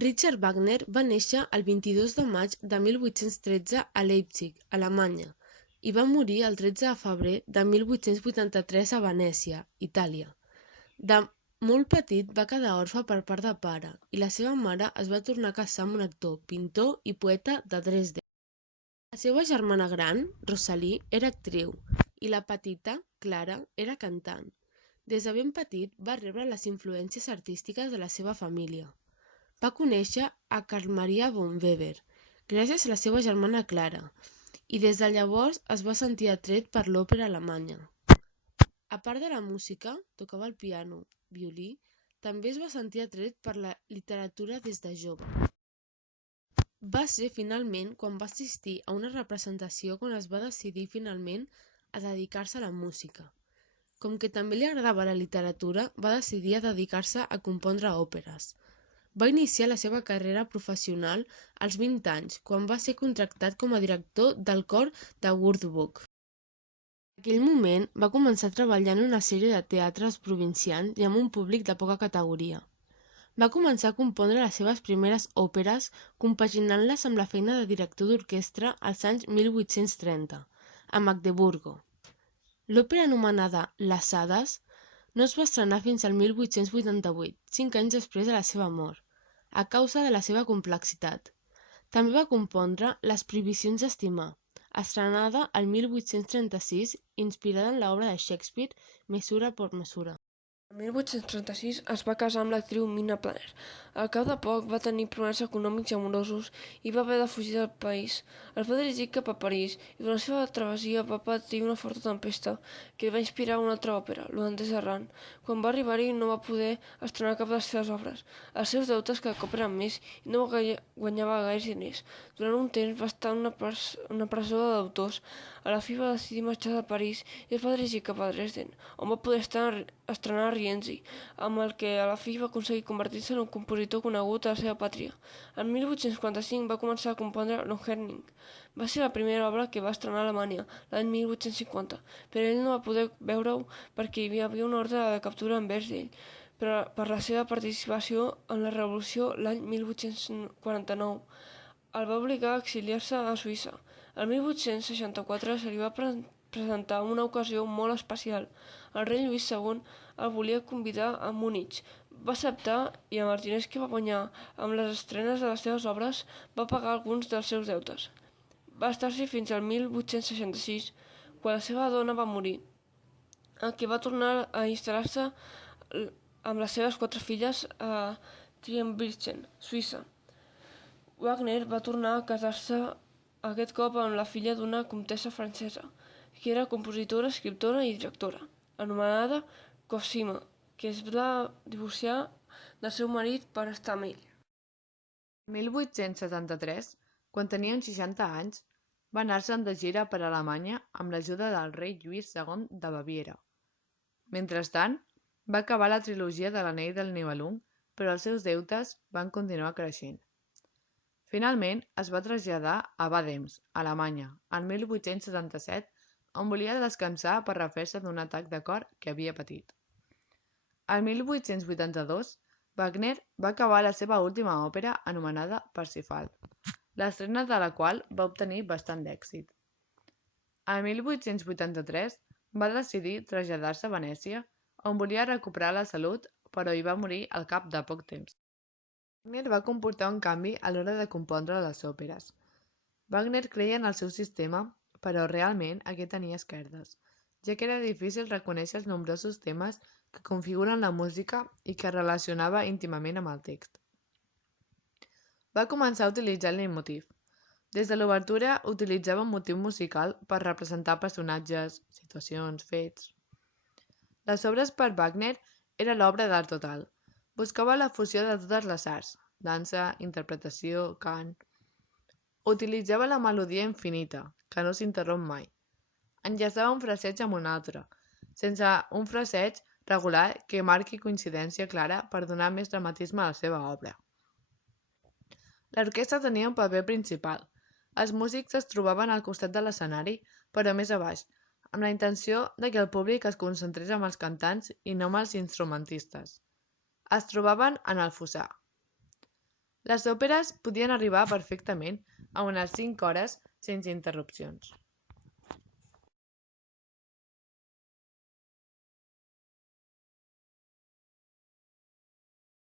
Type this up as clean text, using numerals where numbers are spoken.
Richard Wagner va néixer el 22 de maig de 1813 a Leipzig, Alemanya, i va morir el 13 de febrer de 1883 a Venècia, Itàlia. De molt petit va quedar orfe per part de pare i la seva mare es va tornar a casar amb un actor, pintor i poeta de Dresden. La seva germana gran, Rosalie, era actriu i la petita, Clara, era cantant. Des de ben petit va rebre les influències artístiques de la seva família. Va conèixer a Carl Maria von Weber gràcies a la seva germana Clara i des de llavors es va sentir atret per l'òpera alemanya. A part de la música, tocava el piano, violí, també es va sentir atret per la literatura des de jove. Va ser finalment quan va assistir a una representació quan es va decidir finalment a dedicar-se a la música. Com que també li agradava la literatura, va decidir a dedicar-se a compondre òperes. Va iniciar la seva carrera professional als 20 anys, quan va ser contractat com a director del cor de Würzburg. En aquell moment va començar a treballar en una sèrie de teatres provincians i amb un públic de poca categoria. Va començar a compondre les seves primeres òperes compaginant-les amb la feina de director d'orquestra als anys 1830, a Magdeburgo. L'òpera anomenada Les Hades no es va estrenar fins al 1888, 5 anys després de la seva mort, a causa de la seva complexitat. També va compondre Les Prohibicions d'estimar, estrenada el 1836, inspirada en l'obra de Shakespeare Mesura per mesura. El 1836 es va casar amb l'actriu Mina Planner. Al cap de poc va tenir problemes econòmics i amorosos i va haver de fugir del país. Es va dirigir cap a París i durant la seva travessia va patir una forta tempesta que va inspirar una altra òpera, l'holandès errant. Quan va arribar-hi no va poder estrenar cap de les seves obres. Els seus deutes cada cop eren més i no guanyava gaires diners. Durant un temps va estar en una presó de deutors. A la fi va decidir marxar de París i es va dirigir cap a Dresden, on va poder estrenar Rienzi, amb el que a la fi va aconseguir convertir-se en un compositor conegut a la seva pàtria. En 1845 va començar a compondre Lohengrin. Va ser la primera obra que va estrenar a Alemanya, l'any 1850, però ell no va poder veure-ho perquè hi havia una ordre de captura envers ell per la seva participació en la revolució l'any 1849. El va obligar a exiliar-se a Suïssa. El 1864 se li va presentar una ocasió molt especial. El rei Lluís II el volia convidar a Múnich. Va acceptar i amb els diners que va guanyar amb les estrenes de les seves obres va pagar alguns dels seus deutes. Va estar-s'hi fins al 1866, quan la seva dona va morir, en què va tornar a instal·lar-se amb les seves 4 filles a Triebirchen, Suïssa. Wagner va tornar a casar-se aquest cop amb la filla d'una comtessa francesa, que era compositora, escriptora i directora, anomenada Cosima, que es va divorciar del seu marit per estar amb ell. En 1873, quan tenia uns 60 anys, va anar-se'n de gira per Alemanya amb l'ajuda del rei Lluís II de Baviera. Mentrestant, va acabar la trilogia de l'Anell del Nibelung, però els seus deutes van continuar creixent. Finalment, es va traslladar a Badems, Alemanya, en 1877, on volia descansar per refer-se d'un atac de cor que havia patit. El 1882, Wagner va acabar la seva última òpera anomenada Parsifal, l'estrena de la qual va obtenir bastant d'èxit. El 1883 va decidir traslladar-se a Venècia, on volia recuperar la salut, però hi va morir al cap de poc temps. Wagner va comportar un canvi a l'hora de compondre les òperes. Wagner creia en el seu sistema, però realment aquest tenia esquerdes, ja que era difícil reconèixer els nombrosos temes que configuren la música i que es relacionava íntimament amb el text. Va començar a utilitzar el leitmotiv. Des de l'obertura utilitzava un motiu musical per representar personatges, situacions, fets. Les obres per Wagner era l'obra d'art total. Buscava la fusió de totes les arts, dansa, interpretació, cant. Utilitzava la melodia infinita, que no s'interromp mai. Enllaçava un fraseig amb un altre, sense un fraseig regular que marqui coincidència clara per donar més dramatisme a la seva obra. L'orquestra tenia un paper principal. Els músics es trobaven al costat de l'escenari, però més a baix, amb la intenció de que el públic es concentrés amb els cantants i no amb els instrumentistes. Es trobaven en el fossar. Les òperes podien arribar perfectament a unes 5 hores sense interrupcions.